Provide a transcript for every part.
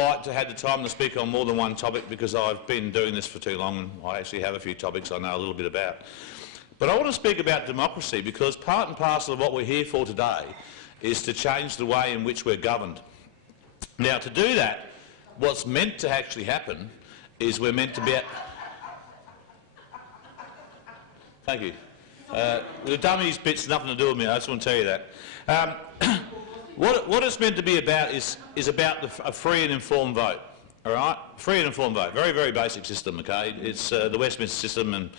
like to have the time to speak on more than one topic because I've been doing this for too long and I actually have a few topics I know a little bit about. But I want to speak about democracy because part and parcel of what we're here for today is to change the way in which we're governed. Now, to do that, what's meant to actually happen is we're meant to be... Thank you. The dummies bit's nothing to do with me, I just want to tell you that. What it's meant to be about is about a free and informed vote, all right? Free and informed vote, very, very basic system, okay? It's the Westminster system and,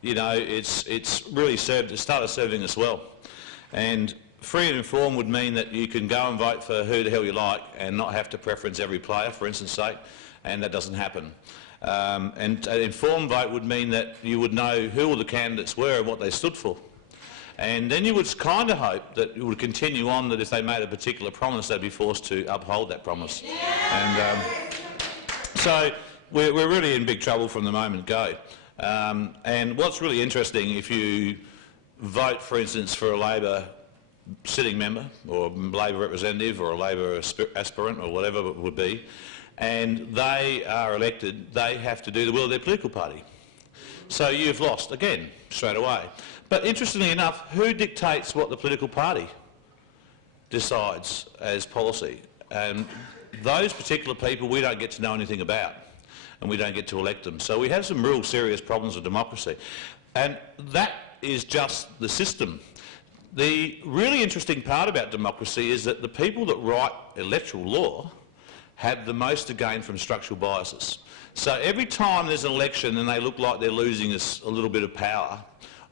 you know, it's really started serving us well. And free and informed would mean that you can go and vote for who the hell you like and not have to preference every player, for instance sake, and that doesn't happen. And an informed vote would mean that you would know who all the candidates were and what they stood for. And then you would kind of hope that it would continue on that if they made a particular promise, they'd be forced to uphold that promise. And so we're really in big trouble from the moment go. And what's really interesting, if you vote, for instance, for a Labor sitting member or Labor representative or a Labor aspirant or whatever it would be, and they are elected, they have to do the will of their political party. So you've lost, again, straight away. But interestingly enough, who dictates what the political party decides as policy? And those particular people we don't get to know anything about, and we don't get to elect them. So we have some real serious problems with democracy. And that is just the system. The really interesting part about democracy is that the people that write electoral law have the most to gain from structural biases. So every time there's an election and they look like they're losing a little bit of power,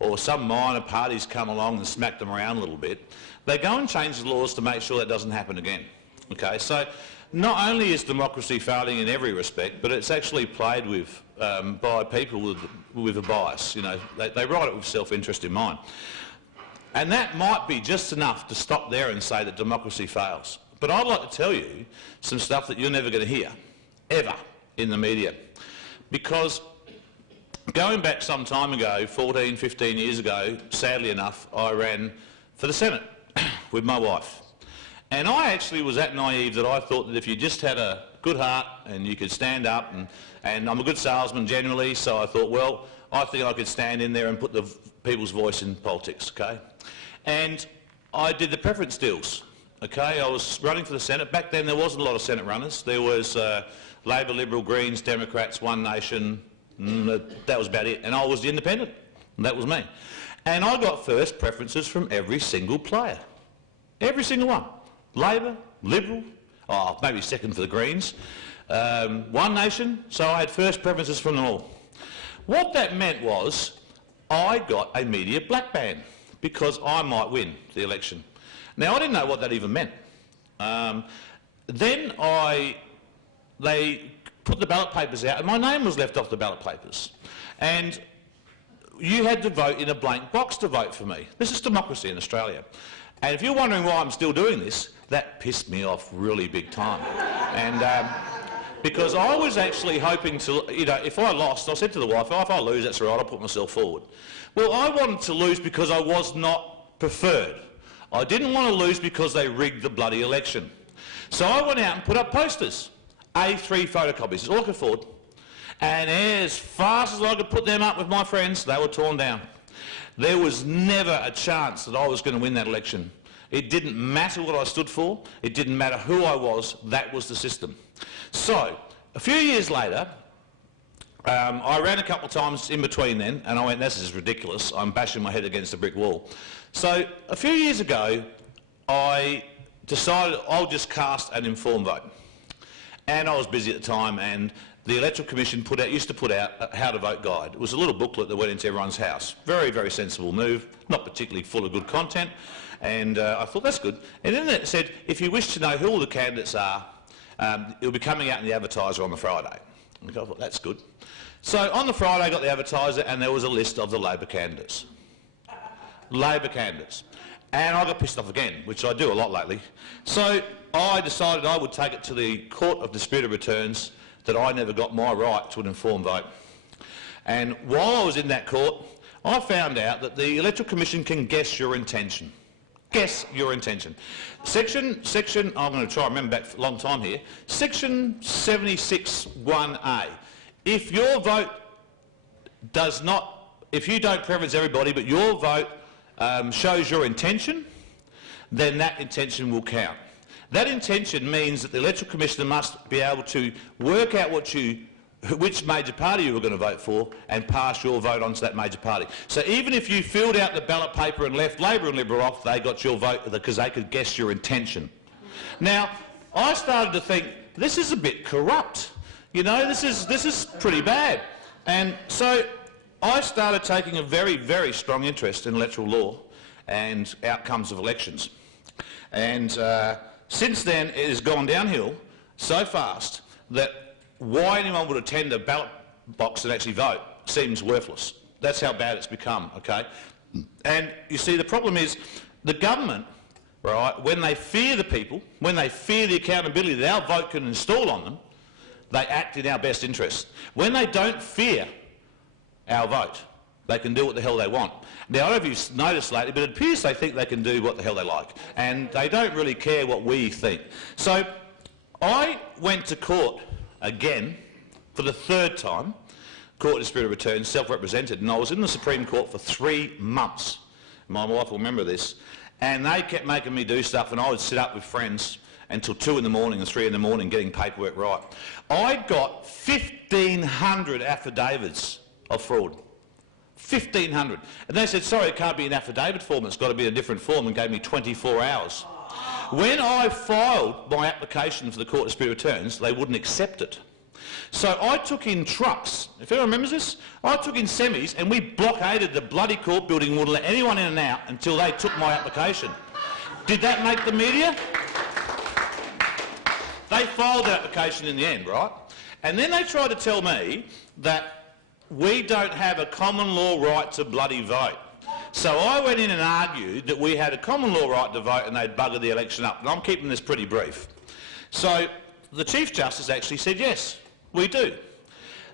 or some minor parties come along and smack them around a little bit, they go and change the laws to make sure that doesn't happen again. Okay, so not only is democracy failing in every respect, but it's actually played with by people with a bias. You know, they write it with self-interest in mind. And that might be just enough to stop there and say that democracy fails. But I'd like to tell you some stuff that you're never going to hear, ever, in the media. Because going back some time ago, 14, 15 years ago, sadly enough, I ran for the Senate with my wife. And I actually was that naive that I thought that if you just had a good heart and you could stand up, and I'm a good salesman generally, so I thought, well, I think I could stand in there and put the people's voice in politics, okay? And I did the preference deals, okay? I was running for the Senate. Back then there wasn't a lot of Senate runners. There was Labor, Liberal, Greens, Democrats, One Nation. That was about it. And I was the independent, and that was me. And I got first preferences from every single player. Every single one. Labor, Liberal, maybe second for the Greens, One Nation, so I had first preferences from them all. What that meant was I got a media black ban because I might win the election. Now, I didn't know what that even meant. Then they put the ballot papers out and my name was left off the ballot papers. And you had to vote in a blank box to vote for me. This is democracy in Australia. And if you're wondering why I'm still doing this, that pissed me off really big time. And because I was actually hoping to, you know, if I lost, I said to the wife, oh, if I lose, that's all right, I'll put myself forward. Well, I wanted to lose because I was not preferred. I didn't want to lose because they rigged the bloody election. So I went out and put up posters, A3 photocopies, it's all I could afford. And as fast as I could put them up with my friends, they were torn down. There was never a chance that I was going to win that election. It didn't matter what I stood for. It didn't matter who I was. That was the system. So, a few years later, I ran a couple of times in between then, and I went, this is ridiculous. I'm bashing my head against a brick wall. So, a few years ago, I decided I'll just cast an informed vote. And I was busy at the time, and the Electoral Commission used to put out a how to vote guide. It was a little booklet that went into everyone's house. Very, very sensible move, not particularly full of good content. And I thought, that's good. And then it said, if you wish to know who all the candidates are, it'll be coming out in the advertiser on the Friday. And I thought, that's good. So on the Friday I got the advertiser and there was a list of the Labor candidates. Labor candidates. And I got pissed off again, which I do a lot lately. So I decided I would take it to the Court of Disputed Returns that I never got my right to an informed vote. And while I was in that court, I found out that the Electoral Commission can guess your intention. Guess your intention. Section, I'm going to try and remember back for a long time here, Section 76(1)(a). If your vote does not, if you don't preference everybody but your vote shows your intention, then that intention will count. That intention means that the Electoral Commissioner must be able to work out which major party you were going to vote for and pass your vote on to that major party. So even if you filled out the ballot paper and left Labor and Liberal off, they got your vote because they could guess your intention. Now, I started to think, this is a bit corrupt. You know, this is pretty bad. And so I started taking a very, very strong interest in electoral law and outcomes of elections. And since then, it has gone downhill so fast that why anyone would attend a ballot box and actually vote seems worthless. That's how bad it's become, okay? And you see, the problem is the government, right, when they fear the people, when they fear the accountability that our vote can install on them, they act in our best interest. When they don't fear our vote, they can do what the hell they want. Now, I don't know if you've noticed lately, but it appears they think they can do what the hell they like, and they don't really care what we think. So I went to court again for the third time, Court of Spirit of Return, self-represented, and I was in the Supreme Court for 3 months. My wife will remember this. And they kept making me do stuff, and I would sit up with friends until 2 in the morning and 3 in the morning getting paperwork right. I got 1,500 affidavits of fraud. 1,500. And they said, sorry, it can't be an affidavit form, it's got to be a different form, and gave me 24 hours. When I filed my application for the Court of Spirit Returns, they wouldn't accept it. So I took in trucks. If anyone remembers this, I took in semis and we blockaded the bloody court building, wouldn't let anyone in and out until they took my application. Did that make the media? They filed the application in the end, right? And then they tried to tell me that we don't have a common law right to bloody vote. So I went in and argued that we had a common law right to vote and they'd buggered the election up. And I'm keeping this pretty brief. So the Chief Justice actually said, yes, we do.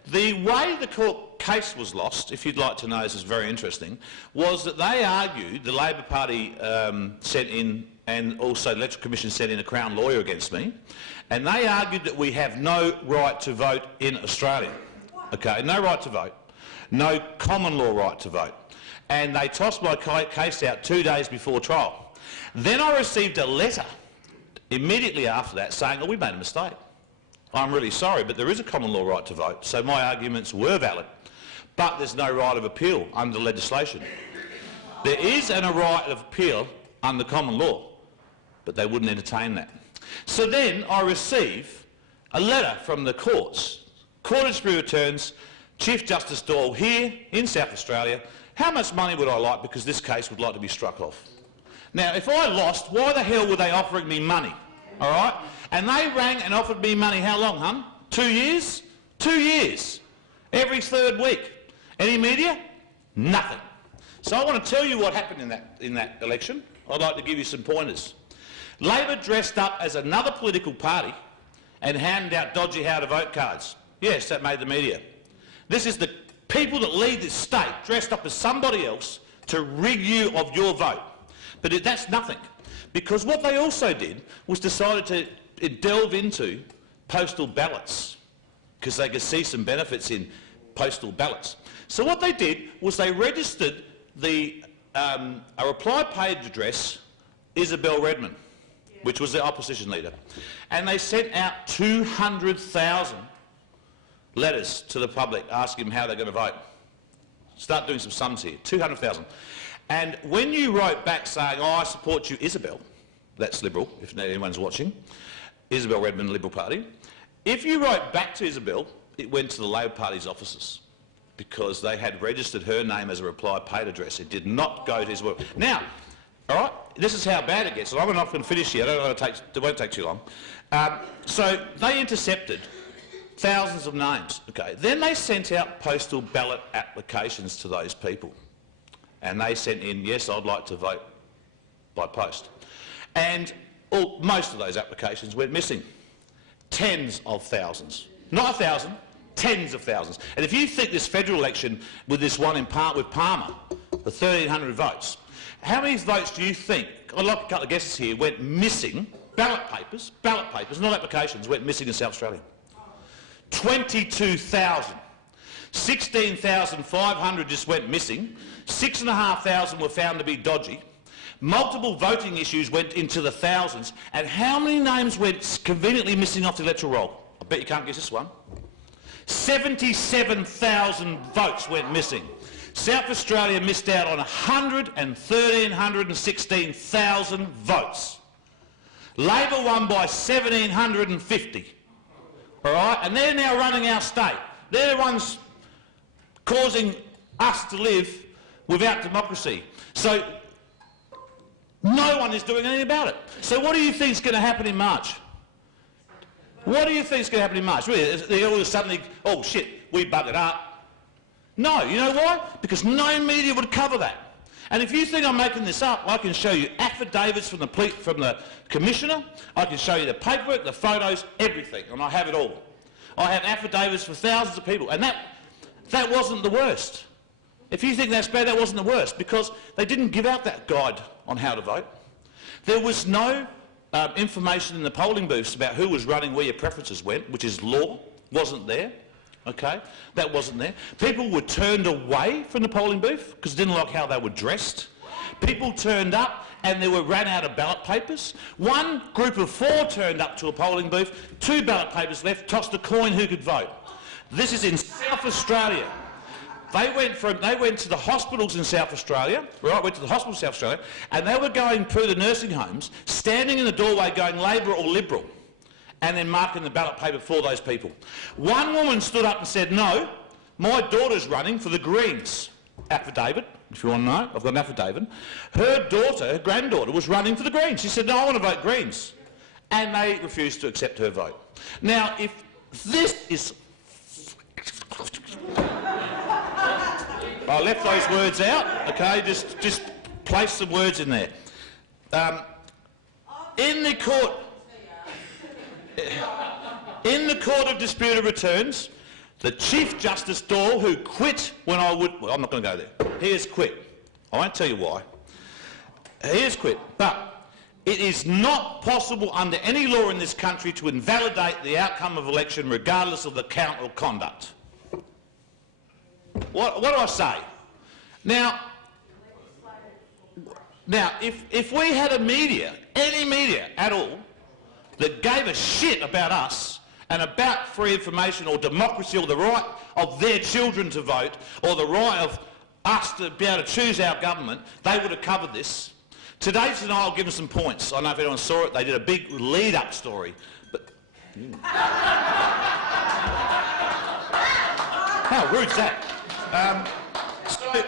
The way the court case was lost, if you'd like to know, this is very interesting, was that they argued, the Labor Party sent in, and also the Electoral Commission sent in a Crown lawyer against me, and they argued that we have no right to vote in Australia. Okay, no right to vote, no common law right to vote. And they tossed my case out 2 days before trial. Then I received a letter immediately after that saying, oh, we made a mistake. I'm really sorry, but there is a common law right to vote, so my arguments were valid. But there's no right of appeal under legislation. There is a right of appeal under common law, but they wouldn't entertain that. So then I receive a letter from the courts, Court of Spirit Returns, Chief Justice Doyle here in South Australia. How much money would I like because this case would like to be struck off? Now, if I lost, why the hell were they offering me money? All right? And they rang and offered me money how long, hun? 2 years? 2 years. Every third week. Any media? Nothing. So I want to tell you what happened in that election. I'd like to give you some pointers. Labor dressed up as another political party and handed out dodgy how-to-vote cards. Yes, that made the media. This is the people that lead this state dressed up as somebody else to rig you of your vote. But that's nothing. Because what they also did was decided to delve into postal ballots because they could see some benefits in postal ballots. So what they did was they registered a reply page address, Isabel Redman, which was the opposition leader. And they sent out 200,000 letters to the public asking them how they're going to vote. Start doing some sums here. 200,000. And when you wrote back saying, oh, I support you, Isabel, that's Liberal, if anyone's watching, Isabel Redman, Liberal Party, if you wrote back to Isabel, it went to the Labor Party's offices because they had registered her name as a reply paid address. It did not go to Isabel. Now, all right, this is how bad it gets. And I'm not going to finish here. It won't take too long. So they intercepted thousands of names. Okay. Then they sent out postal ballot applications to those people. And they sent in, yes, I'd like to vote by post. And most of those applications went missing. Tens of thousands. Not 1,000, tens of thousands. And if you think this federal election with this one with Palmer, the 1,300 votes, how many votes do you think, I'd like a couple of guesses here, went missing, ballot papers, not applications, went missing in South Australia? 22,000. 16,500 just went missing. 6,500 were found to be dodgy. Multiple voting issues went into the thousands. And how many names went conveniently missing off the electoral roll? I bet you can't guess this one. 77,000 votes went missing. South Australia missed out on 116,000 votes. Labor won by 1,750. All right, and they're now running our state. They're the ones causing us to live without democracy. So no one is doing anything about it. So what do you think is going to happen in March? What do you think is going to happen in March? Really, they all suddenly, oh shit, we buggered up. No, you know why? Because no media would cover that. And if you think I'm making this up, I can show you affidavits from the Commissioner, I can show you the paperwork, the photos, everything, and I have it all. I have affidavits for thousands of people, and that wasn't the worst. If you think that's bad, that wasn't the worst, because they didn't give out that guide on how to vote. There was no information in the polling booths about who was running, where your preferences went, which is law, wasn't there. Okay, that wasn't there. People were turned away from the polling booth because they didn't like how they were dressed. People turned up and they were ran out of ballot papers. One group of 4 turned up to a polling booth, 2 ballot papers left, tossed a coin who could vote. This is in South Australia. They went to the hospitals in South Australia, right, went to the hospitals in South Australia, and they were going through the nursing homes, standing in the doorway going Labor or Liberal, and then marking the ballot paper for those people. One woman stood up and said, no, my daughter's running for the Greens. Affidavit, if you want to know, I've got an affidavit. Her daughter, her granddaughter, was running for the Greens. She said, no, I want to vote Greens. And they refused to accept her vote. Now, if this is... I left those words out, okay, just place some words in there. In the Court of Disputed Returns, the Chief Justice Dawes, who quit when I would... Well, I'm not going to go there. He has quit. I won't tell you why. He has quit. But it is not possible under any law in this country to invalidate the outcome of election regardless of the count or conduct. What do I say? Now if we had a media, any media at all, that gave a shit about us and about free information or democracy or the right of their children to vote or the right of us to be able to choose our government, they would have covered this. Today tonight I'll give them some points. I don't know if anyone saw it. They did a big lead-up story. But, how rude's that? So,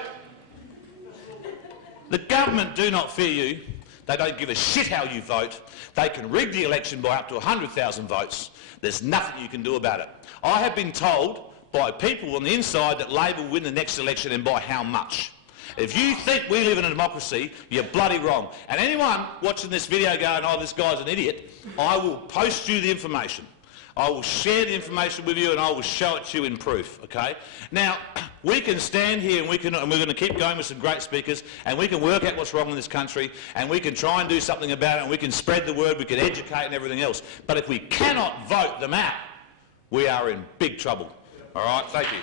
the government do not fear you. They don't give a shit how you vote. They can rig the election by up to 100,000 votes. There's nothing you can do about it. I have been told by people on the inside that Labor will win the next election and by how much. If you think we live in a democracy, you're bloody wrong. And anyone watching this video going, oh, this guy's an idiot, I will post you the information. I will share the information with you and I will show it to you in proof, okay? Now, we can stand here and we're going to keep going with some great speakers and we can work out what's wrong in this country and we can try and do something about it and we can spread the word, we can educate and everything else. But if we cannot vote them out, we are in big trouble. All right, thank you.